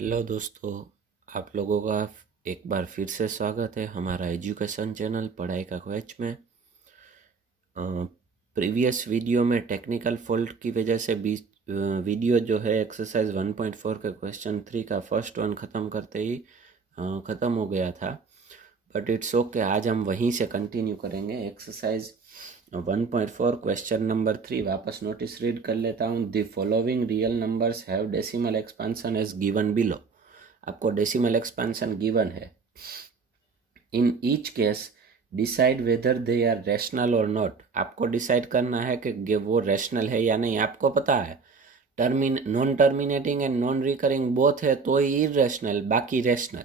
Hello दोस्तों, आप लोगों का एक बार फिर से स्वागत है हमारा एजुकेशन चैनल पढ़ाई का क्वेच में। प्रीवियस वीडियो में टेक्निकल फॉल्ट की वजह से वीडियो जो है एक्सरसाइज 1.4 के क्वेश्चन 3 का फर्स्ट वन ख़त्म करते ही ख़त्म हो गया था। बट इट्स ओके, आज हम वहीं से कंटिन्यू करेंगे। एक्सरसाइज 1.4 क्वेश्चन नंबर 3 वापस नोटिस रीड कर लेता हूँ। The following real numbers have decimal expansion as given below. आपको डेसिमल एक्सपेंशन गिवन है। In each case decide whether they are rational और नॉट। आपको डिसाइड करना है कि वो रैशनल है या नहीं। आपको पता है non terminating and non recurring both है तो ही इररेशनल, बाकी रैशनल।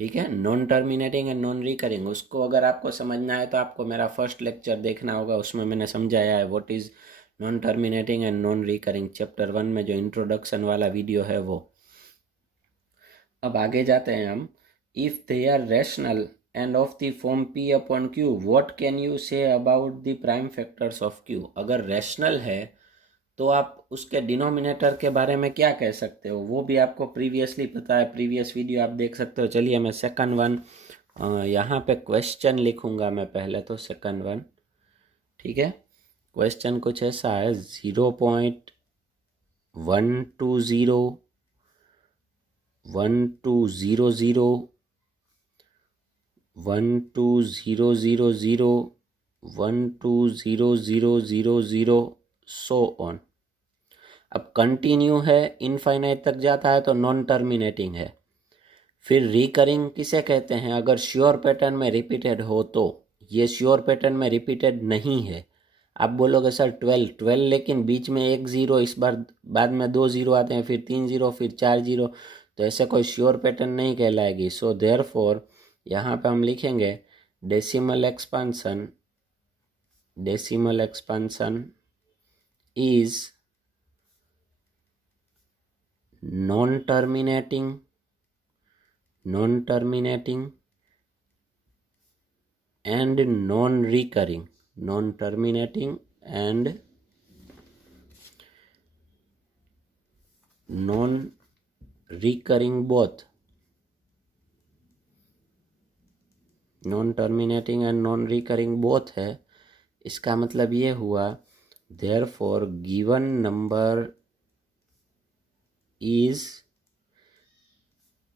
ठीक है, non terminating and non recurring, उसको अगर आपको समझना है तो आपको मेरा फर्स्ट लेक्चर देखना होगा, उसमें मैंने समझाया है what is non terminating and non recurring. Chapter 1 में जो इंट्रोडक्शन वाला वीडियो है वो। अब आगे जाते हैं हम। If they are rational and of the form P upon Q, what can you say about the prime factors of Q. अगर रैशनल है तो आप उसके डिनोमिनेटर के बारे में क्या कह सकते हो, वो भी आपको प्रीवियसली पता है, प्रीवियस वीडियो आप देख सकते हो। चलिए मैं सेकंड वन यहाँ पे क्वेश्चन लिखूंगा मैं पहले तो सेकंड वन। ठीक है, क्वेश्चन कुछ ऐसा है 0.120 1200 1200 120000 सो ऑन। अब कंटिन्यू है, इनफाइनाइट तक जाता है तो नॉन टर्मिनेटिंग है। फिर रिकरिंग किसे कहते हैं, अगर श्योर पैटर्न में रिपीटेड हो तो। ये श्योर पैटर्न में रिपीटेड नहीं है। आप बोलोगे सर 12 लेकिन बीच में एक ज़ीरो, इस बार बाद में 2 ज़ीरो आते हैं, फिर 3 ज़ीरो, फिर 4 ज़ीरो, तो ऐसे कोई श्योर पैटर्न नहीं कहलाएगी। सो देयरफॉर यहाँ पे हम लिखेंगे decimal expansion is non terminating and non-recurring both, non terminating and non recurring both है। इसका मतलब ये हुआ therefore given number is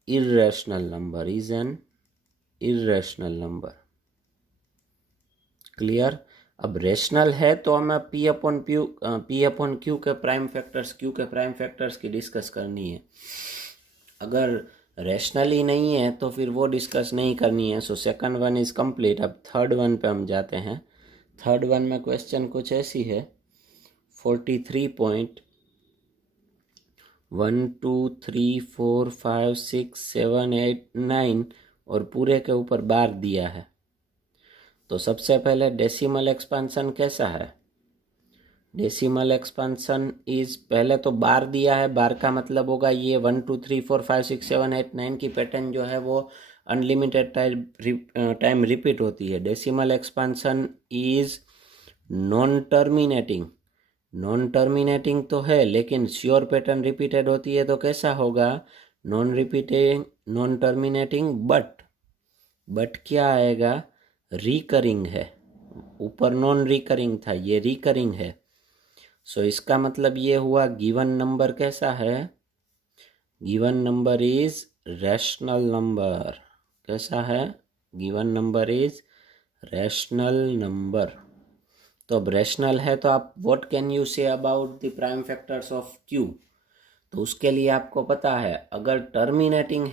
irrational number, is an irrational number। Clear. अब रेशनल है तो हमें पी अपॉन क्यू के प्राइम फैक्टर्स की डिस्कस करनी है। अगर रेशनल ही नहीं है तो फिर वो डिस्कस नहीं करनी है। So second one is complete. अब थर्ड वन पे हम जाते हैं। थर्ड वन में क्वेश्चन कुछ ऐसी है 43.123456789 और पूरे के ऊपर बार दिया है। तो सबसे पहले डेसिमल एक्सपांसन कैसा है। डेसिमल एक्सपांसन इज, पहले तो बार दिया है, बार का मतलब होगा ये 1 2 3 4 5 6 7 8 9 की पैटर्न जो है वो अनलिमिटेड टाइम रिपीट होती है। Decimal expansion is non terminating तो है लेकिन श्योर पैटर्न रिपीटेड होती है तो कैसा होगा, नॉन टर्मिनेटिंग बट क्या आएगा, रिकरिंग है। ऊपर नॉन रिकरिंग था, ये रिकरिंग है। सो इसका मतलब ये हुआ गिवन नंबर कैसा है, given number is rational number. कैसा है, given number is rational number. तो अब रैशनल है तो आप what can you say about the prime factors of Q. तो उसके लिए आपको पता है अगर टर्मिनेटिंग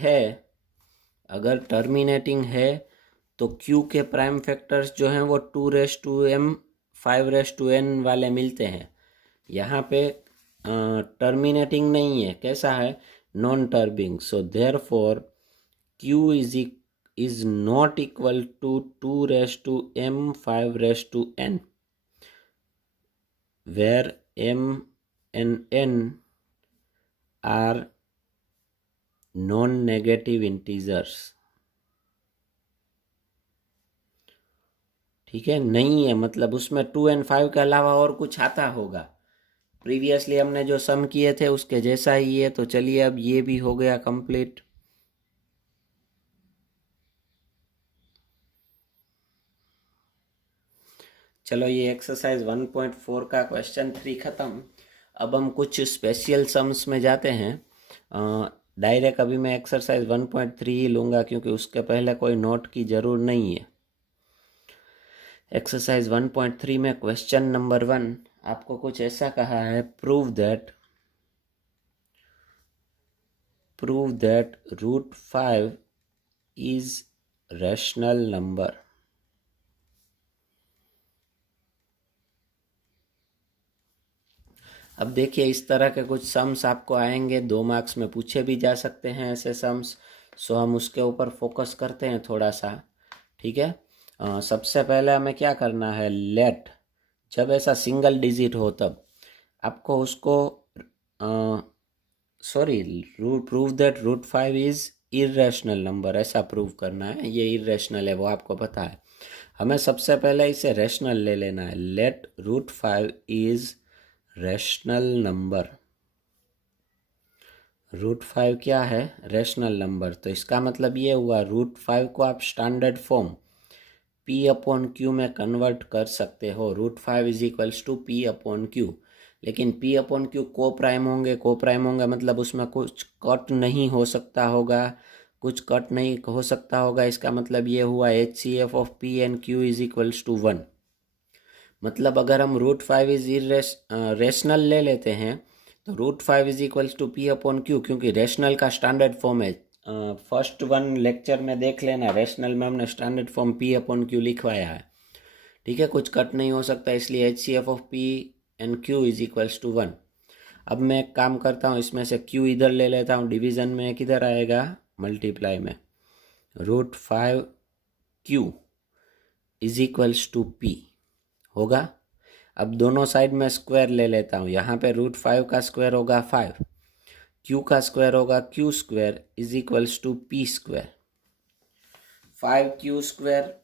है तो क्यू के प्राइम फैक्टर्स जो हैं वो 2m 5n वाले मिलते हैं। यहाँ पे टर्मिनेटिंग नहीं है, कैसा है, नॉन टर्बिंग। So therefore Q is not equal to 2m 5n where m and n are non-negative integers। ठीक है, नहीं है मतलब उसमें 2 और 5 के अलावा और कुछ आता होगा। प्रीवियसली हमने जो सम किए थे उसके जैसा ही है। तो चलिए अब ये भी हो गया कंप्लीट। चलो ये एक्सरसाइज 1.4 का क्वेश्चन 3 ख़त्म। अब हम कुछ स्पेशल सम्स में जाते हैं। डायरेक्ट अभी मैं एक्सरसाइज 1.3 ही लूँगा क्योंकि उसके पहले कोई नोट की ज़रूर नहीं है। एक्सरसाइज 1.3 में क्वेश्चन नंबर 1 आपको कुछ ऐसा कहा है, prove that root 5 is rational number. अब देखिए इस तरह के कुछ सम्स आपको आएंगे, 2 मार्क्स में पूछे भी जा सकते हैं ऐसे सम्स। सो हम उसके ऊपर फोकस करते हैं थोड़ा सा, ठीक है। सबसे पहले हमें क्या करना है, लेट, जब ऐसा सिंगल डिजिट हो तब आपको उसको prove that root 5 is irrational number, ऐसा प्रूव करना है। ये इरेशनल है वो आपको पता है। हमें सबसे पहले इसे रैशनल ले लेना है। Let root 5 is rational number. Root 5 क्या है, रैशनल नंबर। तो इसका मतलब ये हुआ रूट 5 को आप standard form P upon Q में कन्वर्ट कर सकते हो। Root 5 is equals to P upon Q। लेकिन P अपॉन Q को प्राइम होंगे मतलब उसमें कुछ कट नहीं हो सकता होगा। इसका मतलब ये हुआ HCF of P and Q is equals to 1। मतलब अगर हम रूट 5 इज रेशनल ले लेते हैं तो root 5 is equals to P upon Q, क्योंकि रेशनल का स्टैंडर्ड फॉर्म है। फर्स्ट 1 लेक्चर में देख लेना, रेशनल में हमने standard form P upon Q लिखवाया है, ठीक है। कुछ कट नहीं हो सकता, इसलिए HCF of P and Q is equals to 1। अब मैं एक काम करता हूँ, इसमें से Q इधर ले लेता हूँ, डिवीज़न में किधर आएगा, मल्टीप्लाई में। Root 5 Q is equals to P होगा। अब दोनों साइड में स्क्वायर ले लेता हूँ। यहाँ पे रूट 5 का स्क्वायर होगा 5, Q का स्क्वायर होगा Q square is equals to P square. 5Q square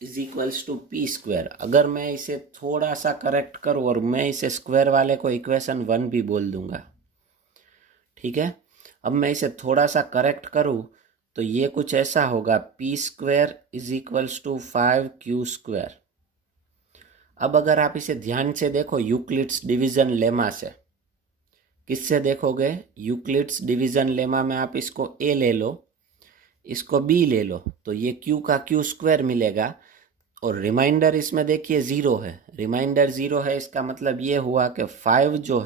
is equals to P square. अगर मैं इसे थोड़ा सा करेक्ट करूँ और मैं इसे स्क्वायर वाले को इक्वेशन 1 भी बोल दूंगा, ठीक है। अब मैं इसे थोड़ा सा करेक्ट करूँ तो ये कुछ ऐसा होगा, P square is equals to 5Q square. अब अगर आप इसे ध्यान से देखो यूक्लिड्स डिवीज़न लेमा से, किससे देखोगे, यूक्लिड्स डिवीज़न लेमा में आप इसको A ले लो, इसको B ले लो, तो ये Q का Q स्क्वायर मिलेगा। और रिमाइंडर इसमें देखिए 0 है, रिमाइंडर 0 है। इसका मतलब ये हुआ कि 5 जो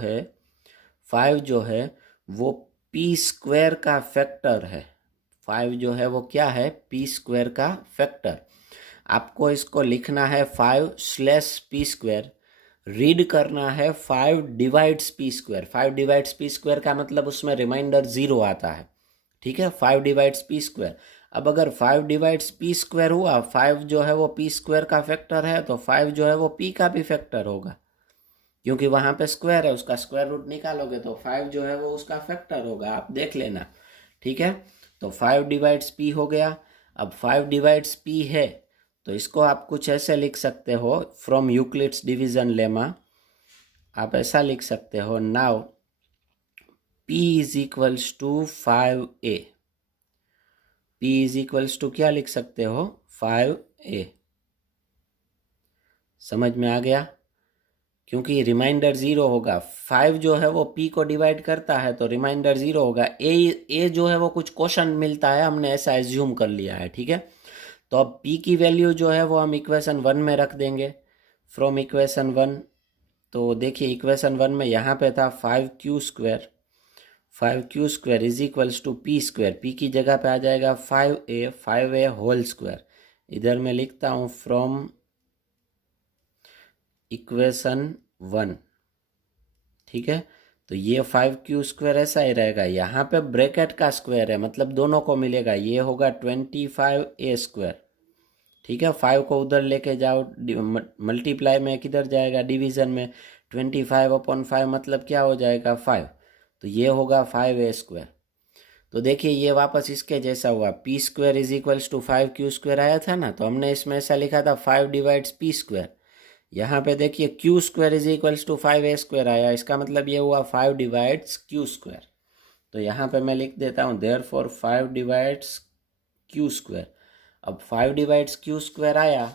है वो P स्क्वायर का फैक्टर है। 5 जो है वो क्या है, P स्क्वायर का फैक्टर। आपको इसको लिखना है 5/P स्क्वायर, रीड करना है 5 divides P square. 5 divides P square का मतलब उसमें रिमाइंडर 0 आता है, ठीक है। 5 डिवाइड्स P स्क्वायर। अब अगर 5 डिवाइड्स P स्क्वायर हुआ, 5 जो है वो P स्क्वायर का फैक्टर है, तो 5 जो है वो P का भी फैक्टर होगा, क्योंकि वहाँ पे स्क्वायर है, उसका स्क्वायर रूट निकालोगे तो 5 जो है वो उसका फैक्टर होगा। आप देख लेना, ठीक है। तो 5 डिवाइड्स P हो गया। अब 5 डिवाइड्स P है तो इसको आप कुछ ऐसे लिख सकते हो, फ्रॉम यूक्लिड्स डिवीजन लेमा आप ऐसा लिख सकते हो, now P is equals to 5A। P is equals to क्या लिख सकते हो, 5A। समझ में आ गया, क्योंकि रिमाइंडर 0 होगा। 5 जो है वो P को डिवाइड करता है तो रिमाइंडर 0 होगा। A जो है वो कुछ क्वेश्चन मिलता है, हमने ऐसा एज्यूम कर लिया है, ठीक है। तो अब P की वैल्यू जो है वो हम इक्वेशन 1 में रख देंगे, फ्रॉम इक्वेशन 1। तो देखिए इक्वेशन 1 में यहाँ पे था 5Q square is equals to P square. P की जगह पे आ जाएगा 5A होल स्क्वायर। इधर मैं लिखता हूँ फ्रॉम इक्वेशन 1, ठीक है। तो ये 5Q स्क्वायर ऐसा ही रहेगा। यहाँ पे ब्रैकेट का स्क्वायर है, मतलब दोनों को मिलेगा, ये होगा 25A स्क्वायर, ठीक है। 5 को उधर लेके जाओ, मल्टीप्लाई में किधर जाएगा, डिवीज़न में। 25 अपॉन 5 मतलब क्या हो जाएगा, 5। तो ये होगा 5A स्क्वायर। तो देखिए ये वापस इसके जैसा हुआ, P square is equals to 5Q square आया था ना, तो हमने इसमें ऐसा लिखा था 5 डिवाइड्स P स्क्वायर। यहाँ पे देखिए Q square is equals to 5a² आया, इसका मतलब ये हुआ 5 डिवाइड्स क्यू स्क्वायर। तो यहाँ पे मैं लिख देता हूँ देयरफॉर 5 डिवाइड्स क्यू स्क्वायर। अब 5 डिवाइड्स क्यू स्क्वायर आया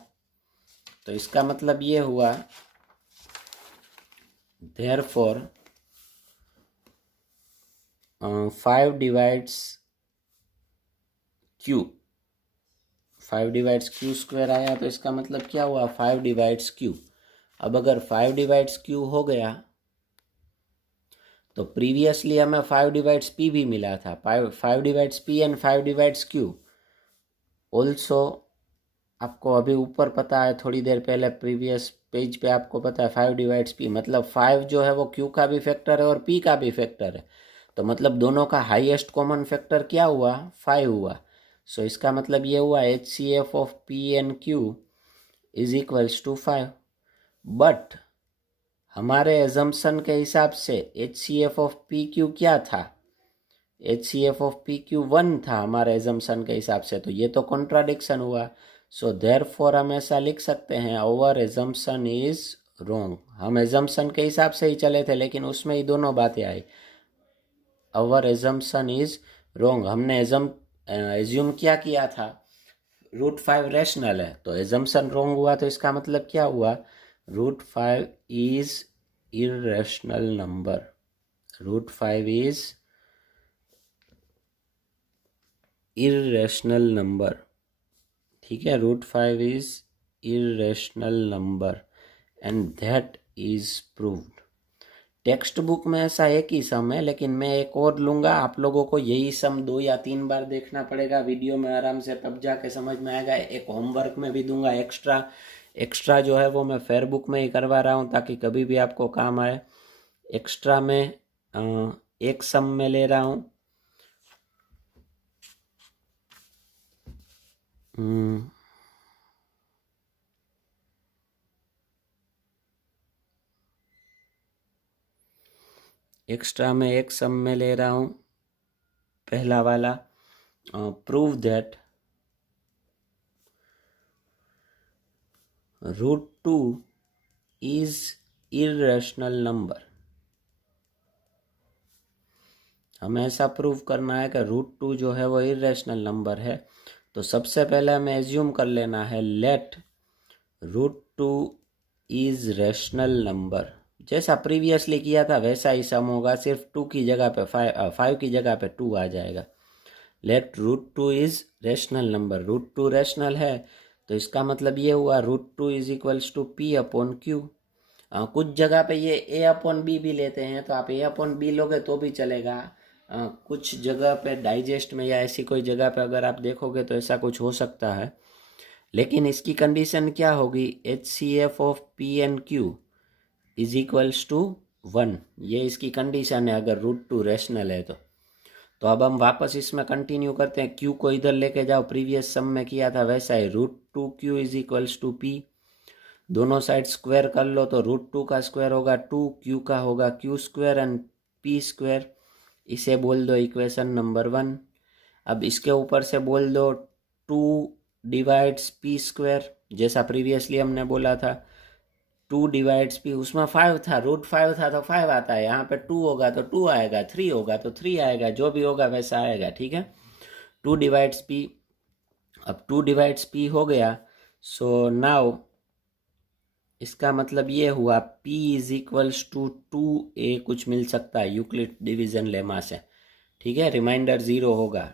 तो इसका मतलब ये हुआ therefore 5 divides Q, 5 divides Q square आया तो इसका मतलब क्या हुआ 5 डिवाइड्स क्यू। अब अगर 5 डिवाइड्स क्यू हो गया तो प्रीवियसली हमें 5 डिवाइड्स पी भी मिला था, 5 divides P and 5 divides Q also. आपको अभी ऊपर पता है, थोड़ी देर पहले प्रीवियस पेज पे आपको पता है 5 डिवाइड्स पी, मतलब 5 जो है वो क्यू का भी फैक्टर है और पी का भी फैक्टर है। तो मतलब दोनों का हाईएस्ट कॉमन फैक्टर क्या हुआ 5 हुआ। सो इसका मतलब ये हुआ HCF of P and Q is equals to 5। But हमारे एजम्पशन के हिसाब से HCF ऑफ पी क्यू क्या था, HCF ऑफ पी क्यू 1 था हमारे एजम्पशन के हिसाब से, तो ये तो कॉन्ट्राडिक्शन हुआ। सो देयरफॉर हम ऐसा लिख सकते हैं आवर एजम्पशन इज रॉन्ग। हम एजम्पशन के हिसाब से ही चले थे लेकिन उसमें ही दोनों बातें आई, आवर एजम्पशन इज रॉन्ग। हमने एज्यूम क्या किया था √5 रैशनल है, तो एजम्पशन रॉन्ग हुआ तो इसका मतलब क्या हुआ √5 is irrational number, √5 is irrational number. ठीक है, √5 is irrational number and that is proved. Text book में ऐसा एक ही सम है लेकिन मैं एक और लूँगा, आप लोगों को यही सम 2 या 3 बार देखना पड़ेगा वीडियो में आराम से, तब जाके समझ में आएगा। एक होमवर्क में भी दूंगा एक्स्ट्रा जो है वो मैं फेयर बुक में ही करवा रहा हूँ ताकि कभी भी आपको काम आए। एक्स्ट्रा में एक सम में ले रहा हूँ, एक्स्ट्रा में एक सम में ले रहा हूँ, पहला वाला prove that √2 is irrational number. हमें ऐसा प्रूव करना है कि √2 जो है वो इररेशनल नंबर है। तो सबसे पहले हमें एज्यूम कर लेना है लेट √2 इज रैशनल नंबर। जैसा प्रीवियसली किया था वैसा ही सम होगा, सिर्फ 2 की जगह पे 5 की जगह पे 2 आ जाएगा। Let √2 is rational number, √2 rational है तो इसका मतलब ये हुआ √2 is equals to P upon Q। कुछ जगह पे ये A अपॉन B भी लेते हैं तो आप A अपॉन B लोगे तो भी चलेगा। कुछ जगह पे डाइजेस्ट में या ऐसी कोई जगह पे अगर आप देखोगे तो ऐसा कुछ हो सकता है, लेकिन इसकी कंडीशन क्या होगी HCF of P and Q is equals to 1, ये इसकी कंडीशन है अगर √2 रैशनल है तो अब हम वापस इसमें कंटिन्यू करते हैं। Q को इधर लेके जाओ, प्रीवियस सम में किया था वैसा ही, √2Q is equals to P। दोनों साइड स्क्वायर कर लो तो √2 का स्क्वायर होगा 2, Q का होगा Q square and P square. इसे बोल दो इक्वेशन नंबर 1। अब इसके ऊपर से बोल दो 2 डिवाइड्स P स्क्वायर, जैसा प्रीवियसली हमने बोला था 2 डिवाइड्स P, उसमें 5 था, √5 था तो 5 आता है, यहाँ पे 2 होगा तो 2 आएगा, 3 होगा तो 3 आएगा, जो भी होगा वैसा आएगा। ठीक है, 2 डिवाइड्स P। अब 2 डिवाइड्स P हो गया, सो नाउ इसका मतलब ये हुआ P is equals to 2a कुछ मिल सकता है यूक्लिड डिवीजन लेमा से। ठीक है, रिमाइंडर 0 होगा।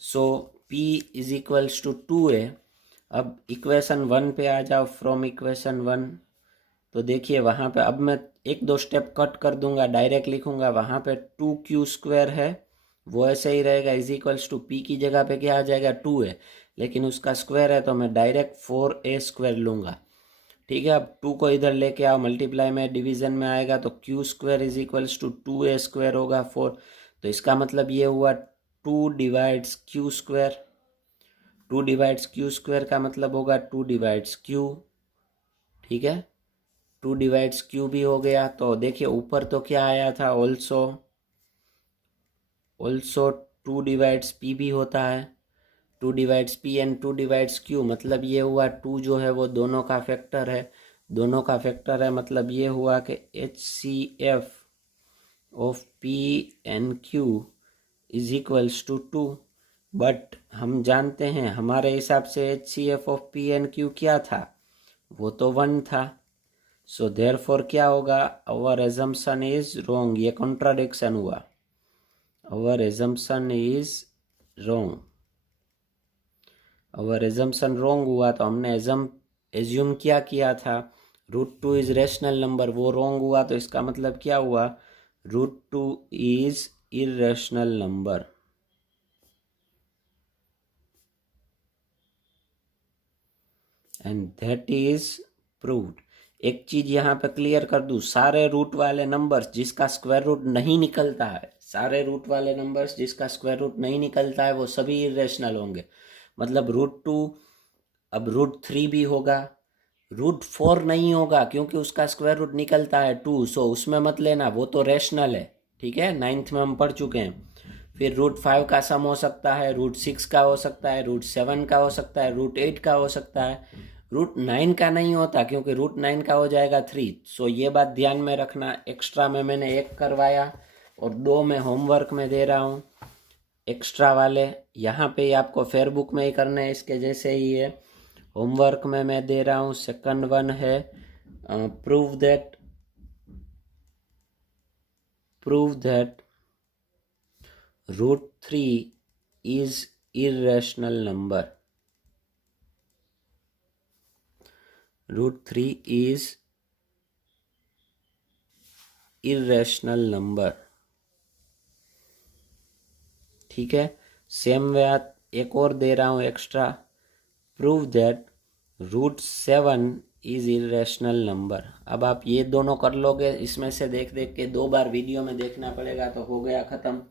So P is equals to 2a। अब इक्वेशन 1 पे आ जाओ, फ्रॉम इक्वेशन 1 तो देखिए वहाँ पे अब मैं 1-2 स्टेप कट कर दूंगा, डायरेक्ट लिखूंगा। वहाँ पे 2Q स्क्वायर है वो ऐसे ही रहेगा, इज इक्वल्स टू P की जगह पे क्या आ जाएगा 2a, लेकिन उसका स्क्वायर है तो मैं डायरेक्ट 4a स्क्वायर लूँगा। ठीक है, अब 2 को इधर लेके आओ, मल्टीप्लाई में डिवीजन में आएगा तो Q square is equals to 2a square होगा 4। तो इसका मतलब ये हुआ 2 divides Q square, 2 divides Q square का मतलब होगा 2 डिवाइड्स Q। ठीक है, 2 डिवाइड्स Q भी हो गया। तो देखिए ऊपर तो क्या आया था ऑल्सो 2 डिवाइड्स P भी होता है, 2 divides P and 2 divides Q, मतलब ये हुआ 2 जो है वो दोनों का फैक्टर है, दोनों का फैक्टर है, मतलब ये हुआ कि HCF of PNQ is equals to 2। But हम जानते हैं हमारे हिसाब से HCF ऑफ PNQ क्या था, वो तो 1 था। सो देयरफॉर क्या होगा, आवर एजम्पशन इज रॉन्ग। ये कॉन्ट्राडिक्शन हुआ, our assumption is wrong. Our assumption wrong हुआ तो हमने एज्यूम क्या किया था, √2 इज रेशनल नंबर, वो रॉन्ग हुआ। तो इसका मतलब क्या हुआ, √2 is irrational number. And that is proved. एक चीज यहाँ पे क्लियर कर दूं, सारे रूट वाले नंबर्स जिसका स्क्वायर रूट नहीं निकलता है, सारे रूट वाले नंबर्स जिसका स्क्वायर रूट नहीं निकलता है वो सभी इरेशनल होंगे। मतलब √2, अब √3 भी होगा, √4 नहीं होगा क्योंकि उसका स्क्वायर रूट निकलता है 2। सो उसमें मत लेना, वो तो रेशनल है, ठीक है, 9th में हम पढ़ चुके हैं। फिर √5 का सम हो सकता है, √6 का हो सकता है, √7 का हो सकता है, √8 का हो सकता है, √9 का नहीं होता क्योंकि √9 का हो जाएगा 3। सो ये बात ध्यान में रखना। एक्स्ट्रा में मैंने 1 करवाया और 2 में होमवर्क में दे रहा हूँ। एक्स्ट्रा वाले यहाँ पे आपको फेयर बुक में ही करने हैं, इसके जैसे ही है। होमवर्क में मैं दे रहा हूँ, सेकंड वन है prove that √3 is irrational number. √3 is irrational number, ठीक है। सेम बात एक और दे रहा हूँ extra, prove that √7 is irrational number. अब आप ये दोनों कर लोगे, इसमें से देख देख के 2 बार वीडियो में देखना पड़ेगा, तो हो गया ख़त्म,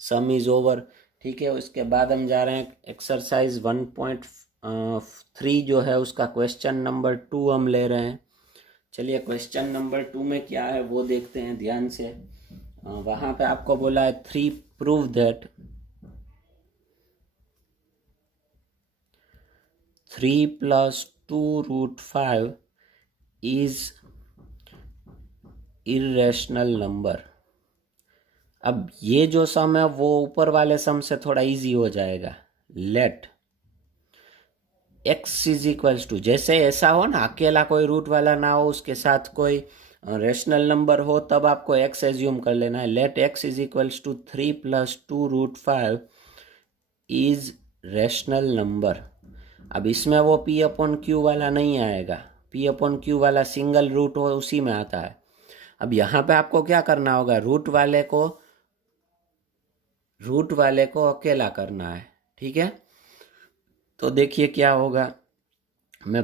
सम इज ओवर, ठीक है। उसके बाद हम जा रहे हैं एक्सरसाइज 1.3 जो है उसका क्वेश्चन नंबर 2 हम ले रहे हैं। चलिए क्वेश्चन नंबर 2 में क्या है वो देखते हैं ध्यान से। वहाँ पे आपको बोला है 3 prove that 3 + 2√5 is irrational number. अब ये जो सम है वो ऊपर वाले सम से थोड़ा इजी हो जाएगा। Let x is equals to, जैसे ऐसा हो ना, अकेला कोई रूट वाला ना हो, उसके साथ कोई रेशनल नंबर हो, तब आपको x एज्यूम कर लेना है। Let x is equals to 3 + 2√5 is rational number. अब इसमें वो P/Q वाला नहीं आएगा, P/Q वाला सिंगल रूट हो उसी में आता है। अब यहाँ पे आपको क्या करना होगा, रूट वाले को अकेला करना है, ठीक है। तो देखिए क्या होगा, मैं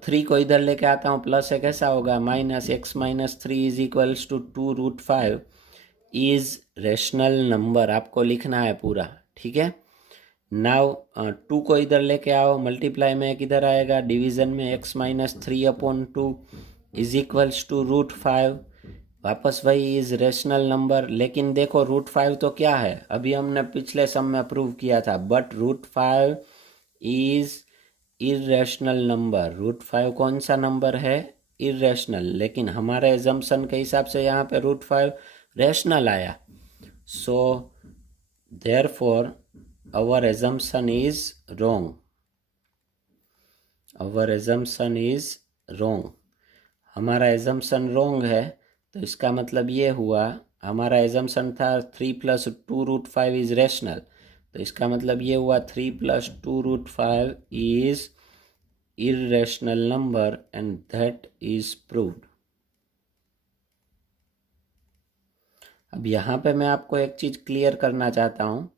3 को इधर लेके आता हूँ, प्लस है कैसा होगा, -x - 3 is equals to 2√5 is rational number, आपको लिखना है पूरा, ठीक है। नाउ 2 को इधर लेके आओ, मल्टीप्लाई में किधर आएगा, डिवीजन में x - 3/2 इज इक्वल्स टू √5, वापस वही इज रेशनल नंबर। लेकिन देखो √5 तो क्या है, अभी हमने पिछले सम में प्रूव किया था, बट √5 इज इरेशनल नंबर। √5 कौन सा नंबर है, इरेशनल। लेकिन हमारे एजम्पशन के हिसाब से यहाँ पे √5 रेशनल आया। So therefore our assumption is wrong, our assumption is wrong. हमारा एजम्पशन रॉन्ग है तो इसका मतलब ये हुआ, हमारा एजम्पशन था 3 + 2√5 इज रेशनल, तो इसका मतलब ये हुआ 3 + 2√5 is irrational number and that is proved। अब यहाँ पे मैं आपको एक चीज़ क्लियर करना चाहता हूँ।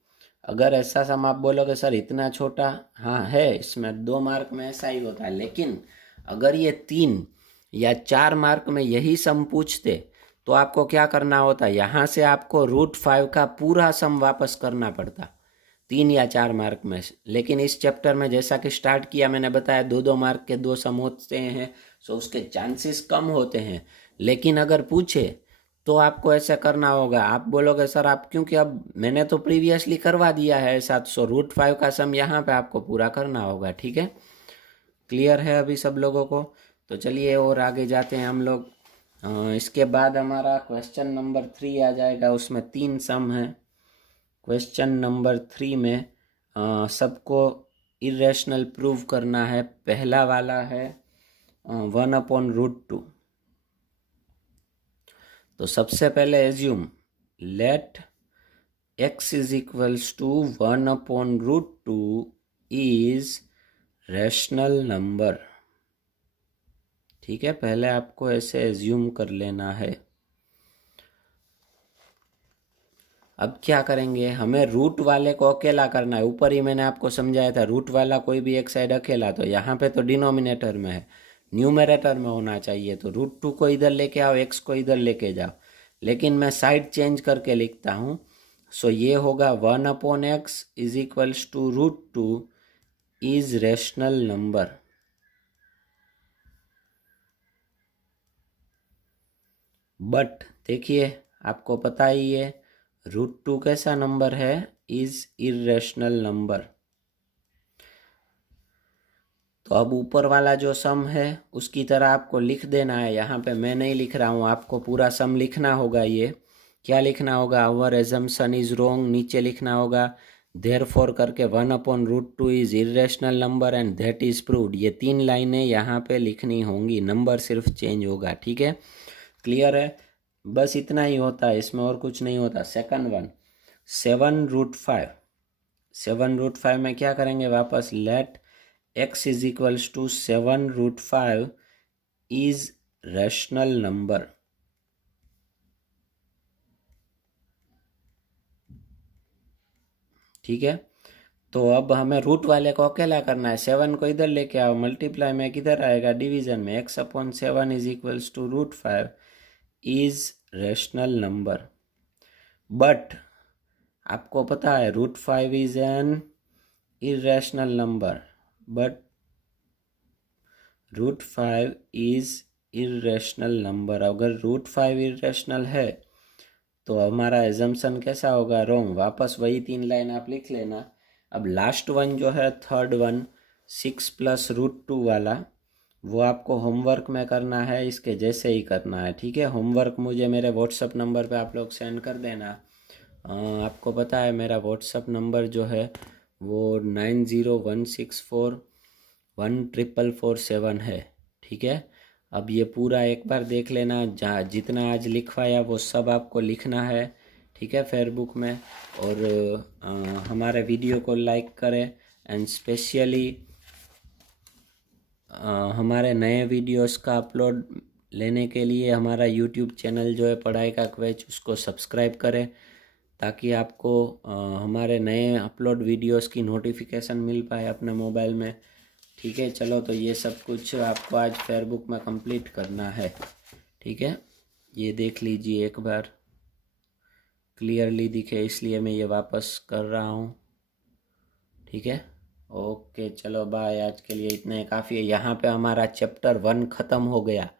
अगर ऐसा सम आप बोलोगे सर इतना छोटा, हाँ है, इसमें 2 मार्क में ऐसा ही होता है, लेकिन अगर ये 3 या 4 मार्क में यही सम पूछते तो आपको क्या करना होता, यहाँ से आपको √5 का पूरा सम वापस करना पड़ता 3 या 4 मार्क में। लेकिन इस चैप्टर में जैसा कि स्टार्ट किया मैंने बताया 2-2 मार्क के 2 सम होते हैं, सो उसके चांसेस कम होते हैं। लेकिन अगर पूछे तो आपको ऐसा करना होगा, आप बोलोगे सर आप, क्योंकि अब मैंने तो प्रीवियसली करवा दिया है ऐसा, सो √5 का सम यहाँ पे आपको पूरा करना होगा, ठीक है। क्लियर है अभी सब लोगों को। तो चलिए और आगे जाते हैं हम लोग। इसके बाद हमारा क्वेश्चन नंबर 3 आ जाएगा, उसमें 3 सम है। क्वेश्चन नंबर 3 में सबको इरेशनल प्रूव करना है। पहला वाला है 1/√2। तो सबसे पहले assume let x is equals to 1/√2 is rational number. ठीक है, पहले आपको ऐसे एज्यूम कर लेना है। अब क्या करेंगे, हमें रूट वाले को अकेला करना है। ऊपर ही मैंने आपको समझाया था रूट वाला कोई भी एक साइड अकेला, तो यहाँ पे तो डिनोमिनेटर में है, न्यूमरेटर में होना चाहिए। तो √2 को इधर लेके आओ, x को इधर लेके जाओ, लेकिन मैं साइड चेंज करके लिखता हूँ। सो ये होगा 1/x is equals to √2 is rational number. But देखिए आपको पता ही है √2 कैसा नंबर है, इज इरेशनल नंबर। तो अब ऊपर वाला जो सम है उसकी तरह आपको लिख देना है। यहाँ पे मैं नहीं लिख रहा हूँ, आपको पूरा सम लिखना होगा। ये क्या लिखना होगा, आवर एजम्पशन इज रोंग, नीचे लिखना होगा देयरफॉर करके 1/√2 is irrational number and that is proved. ये 3 लाइनें यहाँ पे लिखनी होंगी, नंबर सिर्फ चेंज होगा। ठीक है, क्लियर है, बस इतना ही होता है, इसमें और कुछ नहीं होता। Second one 7√5। 7√5 में क्या करेंगे, वापस let x is equals to 7√5 is rational number. ठीक है, तो अब हमें रूट वाले को अकेला करना है। 7 को इधर लेके आओ, मल्टीप्लाई में किधर आएगा, डिवीजन में। x/7 is equals to √5 is rational number. But आपको पता है √5 is an irrational number, but √5 is irrational number. अगर √5 इरेशनल है तो हमारा एजम्पशन कैसा होगा, रॉन्ग। वापस वही 3 लाइन आप लिख लेना। अब लास्ट वन जो है, थर्ड वन 6 + √2 वाला, वो आपको होमवर्क में करना है, इसके जैसे ही करना है। ठीक है, होमवर्क मुझे मेरे व्हाट्सअप नंबर पे आप लोग सेंड कर देना। आपको पता है मेरा व्हाट्सअप नंबर जो है वो 9016414447 है। ठीक है, अब ये पूरा एक बार देख लेना, जहाँ जितना आज लिखवाया वो सब आपको लिखना है। ठीक है, फेसबुक में। और हमारे वीडियो को लाइक करें एंड स्पेशली हमारे नए वीडियोस का अपलोड लेने के लिए हमारा यूट्यूब चैनल जो है पढ़ाई का क्वेच, उसको सब्सक्राइब करें ताकि आपको हमारे नए अपलोड वीडियोस की नोटिफिकेशन मिल पाए अपने मोबाइल में। ठीक है, चलो तो ये सब कुछ आपको आज फेसबुक में कंप्लीट करना है। ठीक है, ये देख लीजिए एक बार, क्लियरली दिखे इसलिए मैं ये वापस कर रहा हूँ। ठीक है, ओके, चलो बाय, आज के लिए इतना ही काफ़ी है। यहाँ पे हमारा चैप्टर 1 ख़त्म हो गया।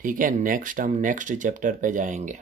ठीक है, नेक्स्ट हम नेक्स्ट चैप्टर पे जाएंगे।